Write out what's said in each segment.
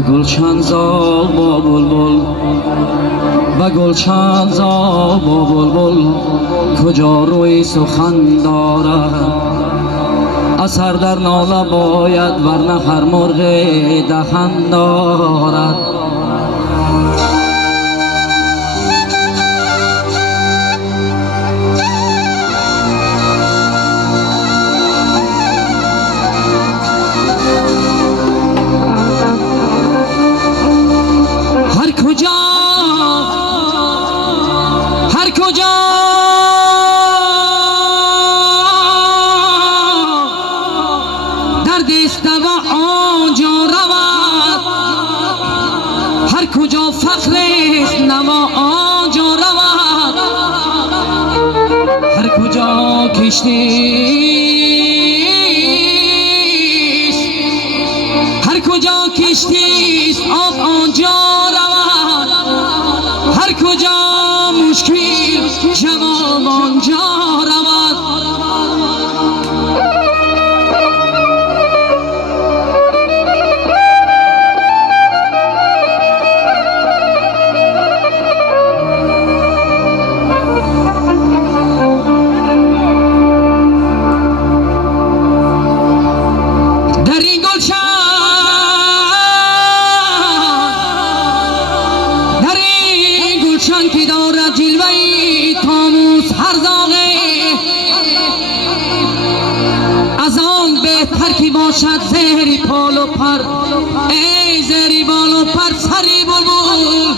گلشن زال با بلبل و گلشن زال با بلبل کجا روی سخن دارد اثر در ناله باید ورنه هر مرغ دهن دارد هر کجا درد است و آنجا رود هر کجا فخر است نوا آنجا رود هر کجا کشتی هر کجا کشتی است آب آنجا رود هر کجا مشکل جواب آنجا رود در این گلشن که دارد جلوه‌ای طاموس هر زاغه از آن بهتر که باشد زهری پال و پر ای زهری بال و پر سری بلبل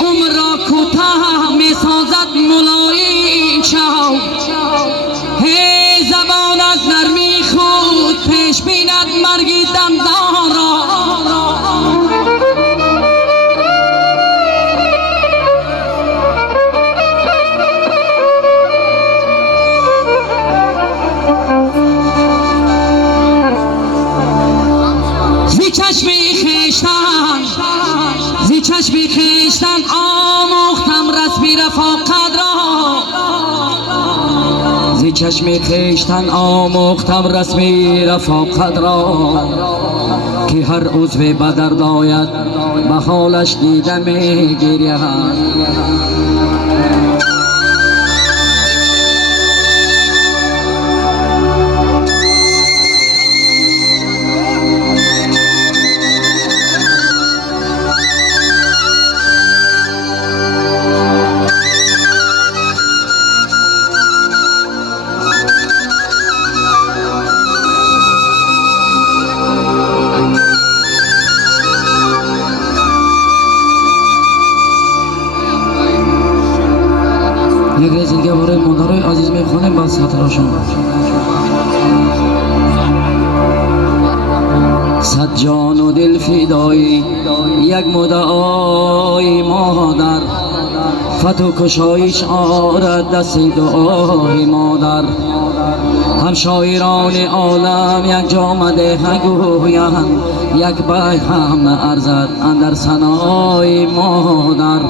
عمر را کوتاه می سازد ملایم شو هی زبان از نرمی خود پیش بیند مرگی دندان را زی چشمی خیشتن زی چشمی خیشتن آموختم رسمی رفاقت را زی چشمی خیشتن آموختم رسمی رفاقت را که هر عضو بدرد آید به حالش دیده می گرید یک رسیدگی برای مادرای عزیز میخوانیم با سطراشون صد جان و دل فدایی یک مدعای مادر فتو کشایش آرد دست دعای مادر هم شاعران عالم یک جامده گویند یک بیت هم ارزد اندر ثنای مادر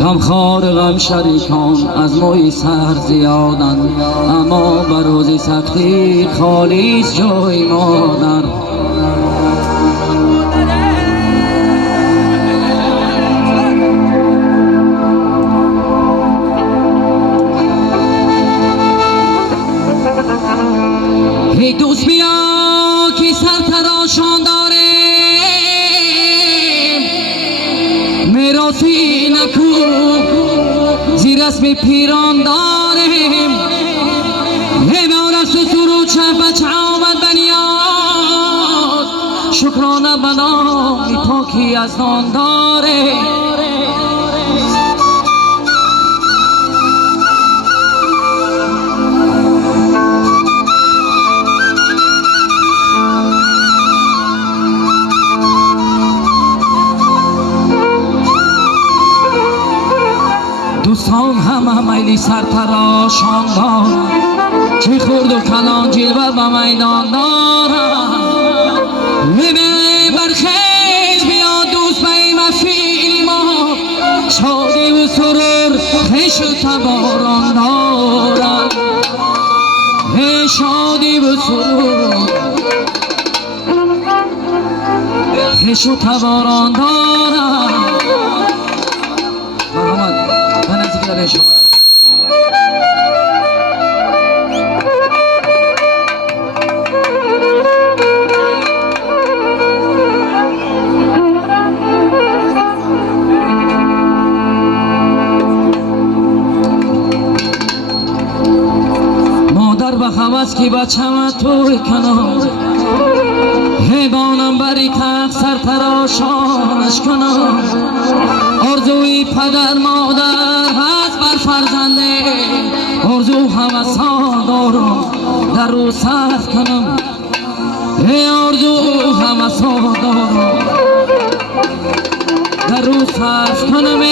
غم خوار غم شریکان از موی سر زیادند اما بر روز سختی خالی است جای مادر ای دوست بیا که سر تراشان داره میراثی نکو زی رسم پیران داریم هیوان است و سرود شب بچه آمد بنیاد شکرانه بنای پاکی از آن داره همه میلی سرتراشان دارم چی خورد و کلان جلوه به میدان دارم برخیز بیا دوست به مفیل ما شادی و سرور خش و تباران دارم شادی و سرور خش و تباران دارم مرحمت من از دیگر شما بخواست که بچم توی کنم حیبانم بری تخت سر تراشانش کنم آرزوی پدر مادر هست بر فرزنده آرزو همسا دارم در رو صرف کنم آرزو همسا دارم در رو صرف کنم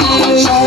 रे